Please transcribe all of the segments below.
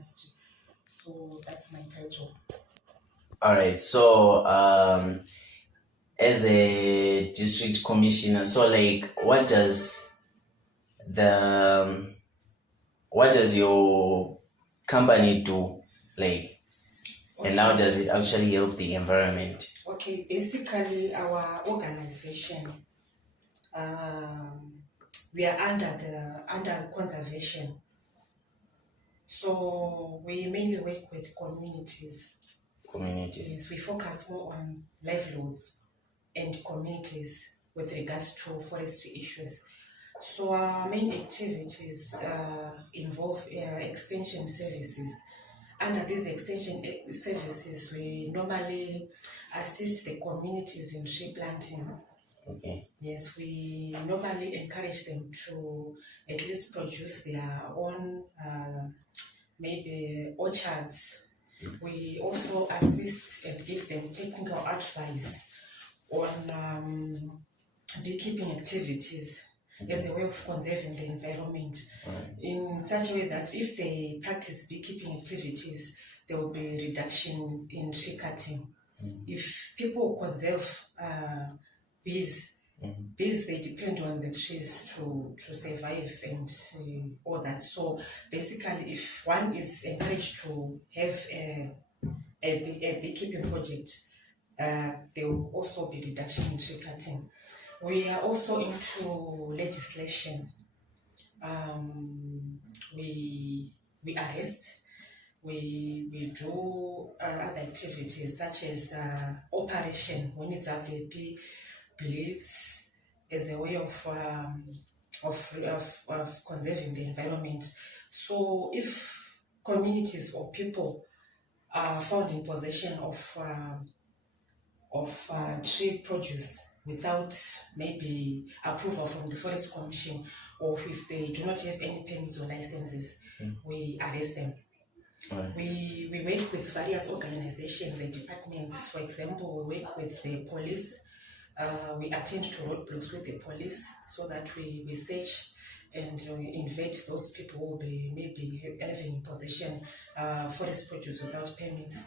forestry. So that's my title. All right. So as a district commissioner, so like, the what does your company do, like, and how does it actually help the environment? Okay, basically our organization, we are under conservation. So we mainly work with communities. Yes, we focus more on livelihoods and communities with regards to forestry issues. So our main activities involve extension services. Under these extension services, we normally assist the communities in tree planting. Okay. Yes, we normally encourage them to at least produce their own maybe orchards. We also assist and give them technical advice on beekeeping activities as a way of conserving the environment, in such a way that if they practice beekeeping activities, there will be a reduction in tree cutting. If people conserve bees, bees, they depend on the trees to survive and all that. So basically, if one is encouraged to have a beekeeping project, there will also be reduction in tree cutting. We are also into legislation. We arrest. We do other activities such as operation when it's a VP blitz as a way of conserving the environment. So if communities or people are found in possession of tree produce without maybe approval from the Forest Commission, or if they do not have any permits or licenses, we arrest them. Right. We work with various organizations and departments. For example, we work with the police. We attend to roadblocks with the police so that we search and invade those people who will be maybe having in possession forest produce without permits.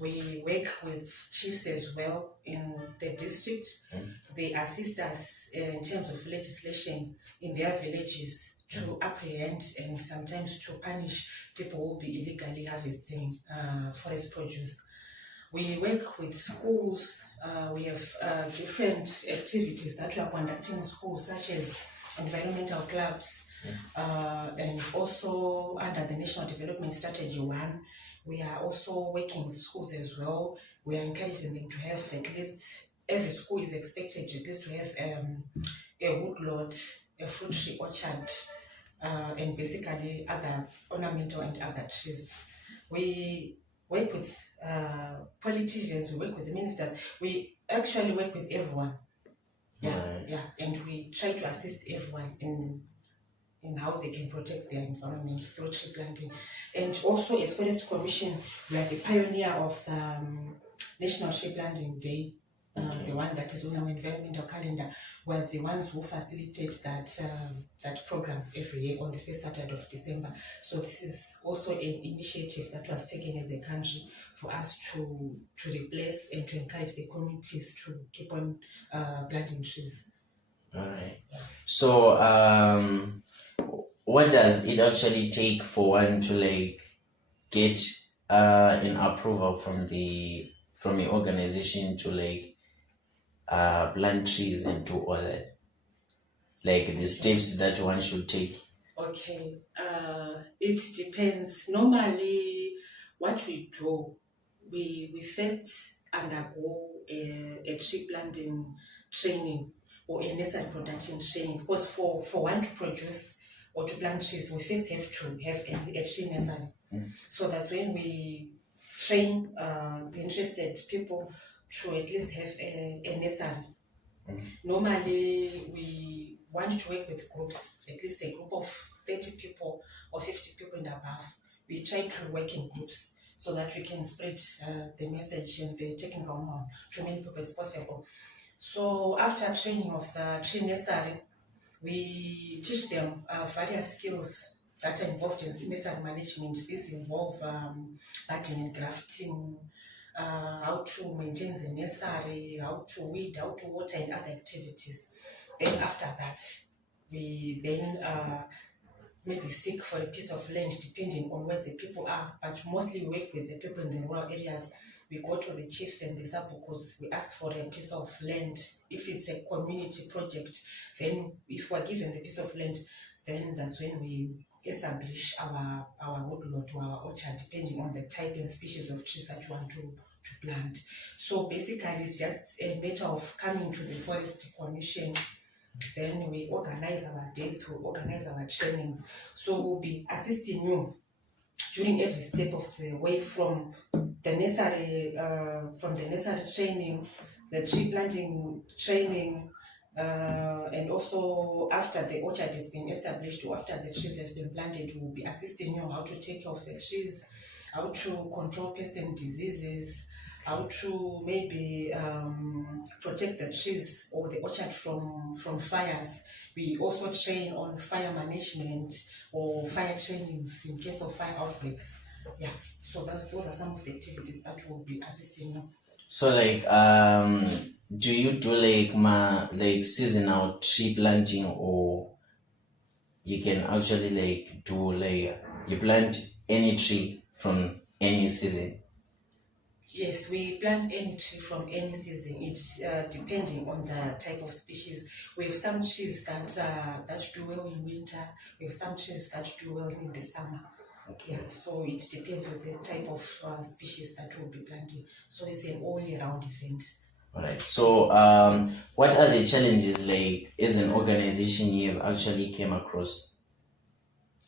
We work with chiefs as well in the district. They assist us in terms of legislation in their villages to apprehend and sometimes to punish people who will be illegally harvesting forest produce. We work with schools. We have different activities that we are conducting in schools, such as environmental clubs, and also under the National Development Strategy 1, we are also working with schools as well. We are encouraging them to have at least, every school is expected at least to have a woodlot, a fruit tree orchard, and basically other ornamental and other trees. We work with politicians, we work with the ministers, we actually work with everyone. And we try to assist everyone in how they can protect their environment through tree planting. And also, as Forest Commission, we are the pioneer of the National Tree Planting Day, the one that is on our environmental calendar. We're the ones who facilitate that program every year on the first Saturday of December. So this is also an initiative that was taken as a country for us to replace and to encourage the communities to keep on planting trees. All right. So what does it actually take for one to like get an approval from your organization to like plant trees and do all that, like the steps that one should take? Okay, it depends. Normally what we do, we first undergo a tree planting training or a nursery production training, because for one to produce or to plant trees, we first have to have a tree nursery. So that's when we train the interested people to at least have a nursery. Normally we want to work with groups, at least a group of 30 people or 50 people and above. We try to work in groups so that we can spread the message and the technical know to many people as possible. So after training of the tree nursery, we teach them various skills that are involved in nursery management. These involve budding and grafting, how to maintain the nursery, how to weed, how to water, and other activities. Then after that, we then maybe seek for a piece of land depending on where the people are, but mostly work with the people in the rural areas. We go to the chiefs and the sub-because we ask for a piece of land. If it's a community project, then if we're given the piece of land, then that's when we establish our woodlot or our orchard, depending on the type and species of trees that you want to plant. So basically, it's just a matter of coming to the Forest Commission. Then we organize our dates, we organize our trainings. So we'll be assisting you during every step of the way, from the nursery training, the tree planting training, and also after the orchard has been established or after the trees have been planted, we will be assisting you how to take care of the trees, how to control pests and diseases, how to maybe protect the trees or the orchard from fires. We also train on fire management or fire trainings in case of fire outbreaks. Yeah, so those are some of the activities that will be assisting you. So like do you do like seasonal tree planting, or you can actually like do like you plant any tree from any season? Yes, we plant any tree from any season. It's depending on the type of species. We have some trees that do well in winter. We have some trees that do well in the summer. Okay, so it depends on the type of species that we'll be planting. So it's an all-year-round event. All right. So what are the challenges, like, as an organization, you have actually came across?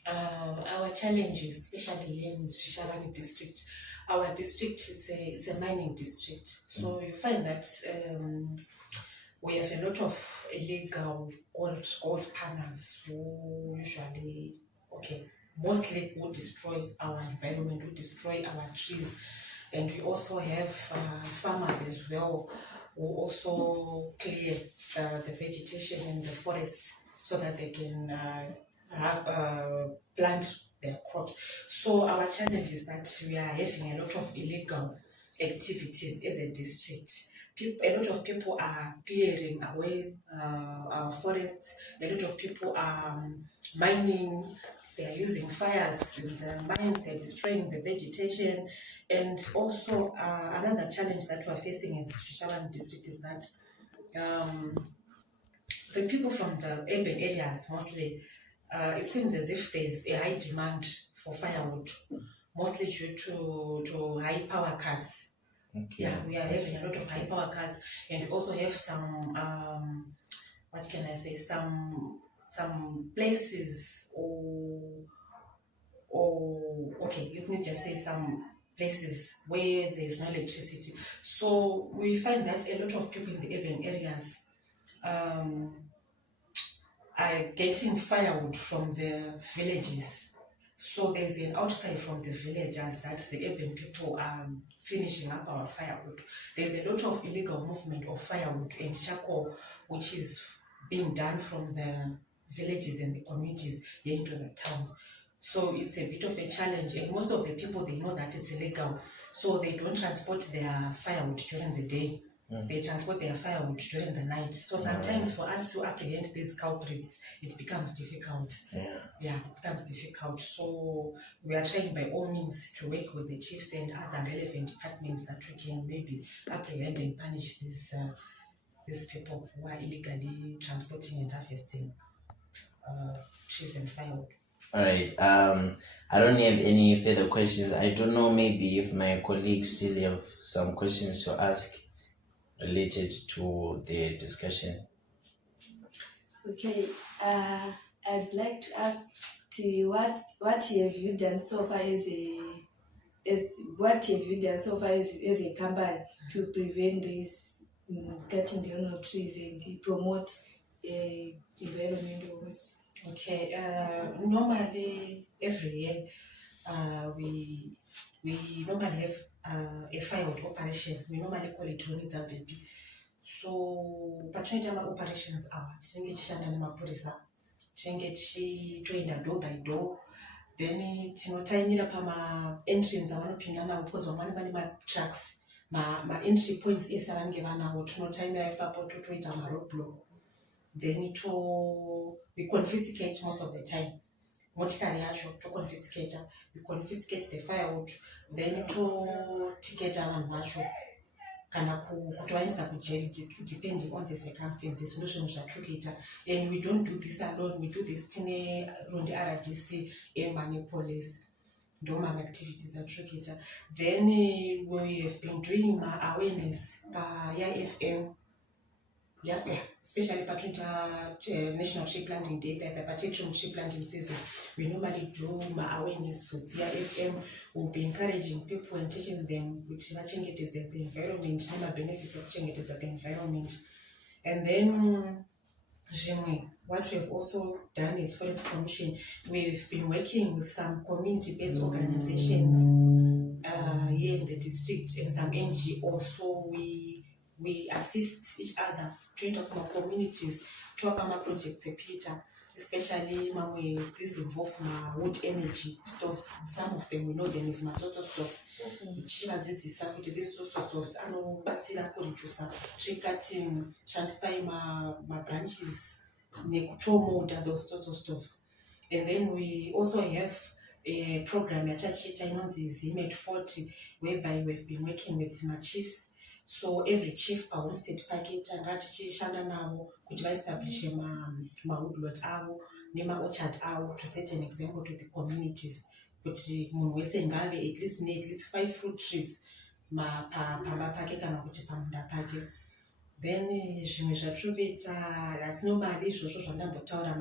Our challenges, especially in Shishabani district, our district is a mining district. So you find that we have a lot of illegal gold panels who usually, mostly would destroy our environment, would destroy our trees. And we also have farmers as well who also clear the vegetation in the forests so that they can plant their crops. So our challenge is that we are having a lot of illegal activities as a district. A lot of people are clearing away our forests. A lot of people are mining. They are using fires in the mines. They're destroying the vegetation. And also another challenge that we're facing in Shishabani district is that the people from the urban areas mostly, it seems as if there's a high demand for firewood, mostly due to high power cuts. Okay. Yeah, we are having a lot of high power cuts, and we also have some some places let me just say some places where there's no electricity. So we find that a lot of people in the urban areas are getting firewood from the villages. So there's an outcry from the villagers that the urban people are finishing up our firewood. There's a lot of illegal movement of firewood and charcoal, which is being done from the villages and the communities here into the towns. So it's a bit of a challenge, and most of the people, they know that it's illegal, so they don't transport their firewood during the day. They transport their firewood during the night. So sometimes for us to apprehend these culprits, it becomes difficult. Yeah, it becomes difficult. So we are trying by all means to work with the chiefs and other relevant departments that we can maybe apprehend and punish these people who are illegally transporting and harvesting trees and firewood. All right. I don't have any further questions. I don't know, maybe if my colleagues still have some questions to ask related to the discussion. Okay. I'd like to ask to what have you done so far as a company to prevent this cutting down of trees and to promote environmental work? Okay, normally every year we normally have a firewood operation. We normally call it Ronidza VP. So patinoita ma-operations awa tinenge tichishanda nemapurisa, tinenge tichitoenda door by door then tinotaimira pama-entrance avanopinda navo because vamwani vane matrucks ma-entry points ese avanenge vanavo, tinotaimira ipapo totoita ma-roadblock, then we confiscate most of the time motikari yacho, toconfiscate, we confiscate the firewood, then totiketa vanhu vacho kana kutovaendesa kujeri depending on the circumstances. Ndozvinhu zvatrokuita, and we don't do this alone, we do this tine rundi RDC emane police, ndo activities atrokuita. Then we have been doing awareness pa-FM, especially patwinta National Tree Planting Day, patechum tree planting season. We normally do awareness with FM. We'll be encouraging people and teaching them which vachengetedza the environment, the benefits of chengetedza the environment. And then what we have also done is Forest Commission. We've been working with some community-based organizations here in the district and some NGOs. So we assist each other to enter communities to have projects Peter, especially when this involve wood energy stores. Some of them we know them as matoto stores. These stores anobatsira kuredusa tree cutting, shandisai ma branches nekutomoda those total stores. And then we also have a program yatachita inonzi Zimet 40, whereby we've been working with my chiefs. So every chief per homestead packet ngatichishanda navo kuti vaestablish ma-woodlot avo nema-orchard avo to set an example to the communities kuti munhu wese ngave at least 5 fruit trees pamba pake kana kuti pamunda pake. Then zvimwe zvatrokuita asino mari izvozvo zvandambotaura,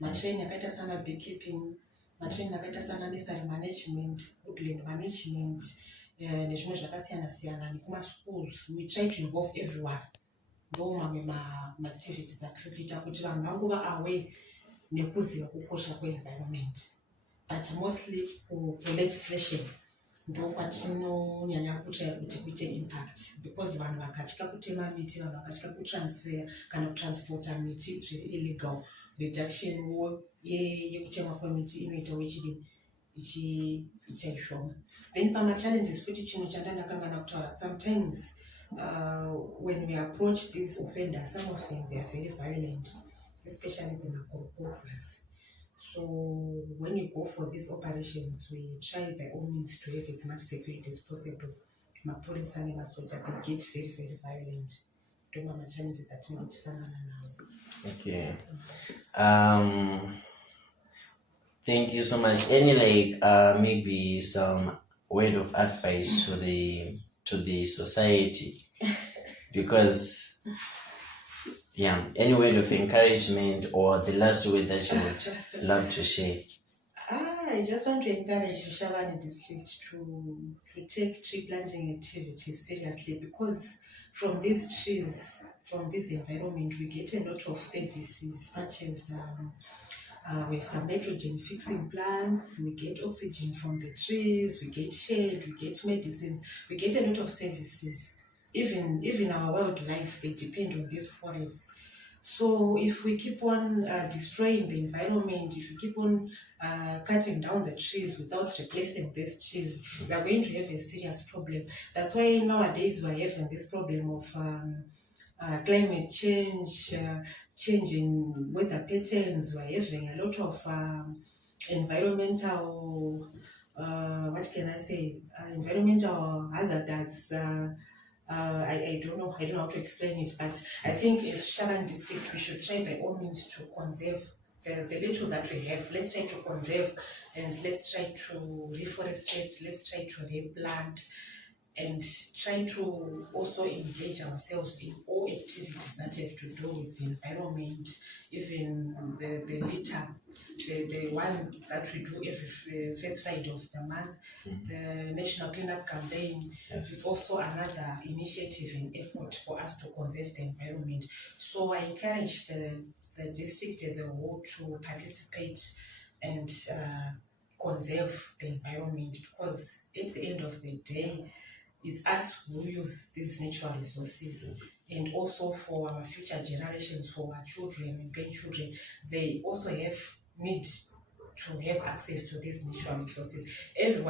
matraining akaita sana beekeeping, matraining akaita sana nursery management, woodland management, nezvimwe zvakasiyana-siyana nekumaschools. We try to involve everyone. Ndo mamwe ma-activities atrokuita kuti vanhu vangova aware nekuziva kukosha kwe-environment, but mostly ku-legislation ndo kwatinonyanya kutsvaya kuti kuite impact, because vanhu vakatya kutema miti, vanhu vakatya kutransfer kana kutransporta miti zviri illegal, reduction yekutemwa kwemiti inoitawo ichaishoma. Then pama-challenges futi chimwe chandandakangana kutaura, sometimes when we approach these offenders, some of them they are very violent, especially the makorokotras. So when we go for these operations, we try by all means to have as much security as possible. Mapolice and masoja, they get very, very violent. Those are challenges that we now. Okay. Thank you so much. Any maybe some word of advice to the society? Because any word of encouragement or the last word that you would love to share? I just want to encourage Shavani district to take tree planting activities seriously, because from these trees, from this environment, we get a lot of services such as we have some nitrogen fixing plants, we get oxygen from the trees, we get shade, we get medicines, we get a lot of services. Even our wildlife, they depend on these forests. So if we keep on destroying the environment, if we keep on cutting down the trees without replacing these trees, we are going to have a serious problem. That's why nowadays we are having this problem of climate change, changing weather patterns. We are having a lot of environmental, what can I say, environmental hazards. I don't know how to explain it, but I think as Shaban district we should try by all means to conserve the little that we have. Let's try to conserve, and let's try to reforestate, let's try to replant, and try to also engage ourselves in all activities that have to do with the environment, even the litter, the one that we do every first Friday of the month. The National Cleanup Campaign is also another initiative and effort for us to conserve the environment. So I encourage the district as a whole to participate and conserve the environment, because at the end of the day, it's us who use these natural resources, and also for our future generations, for our children and grandchildren, they also have need to have access to these natural resources. Everyone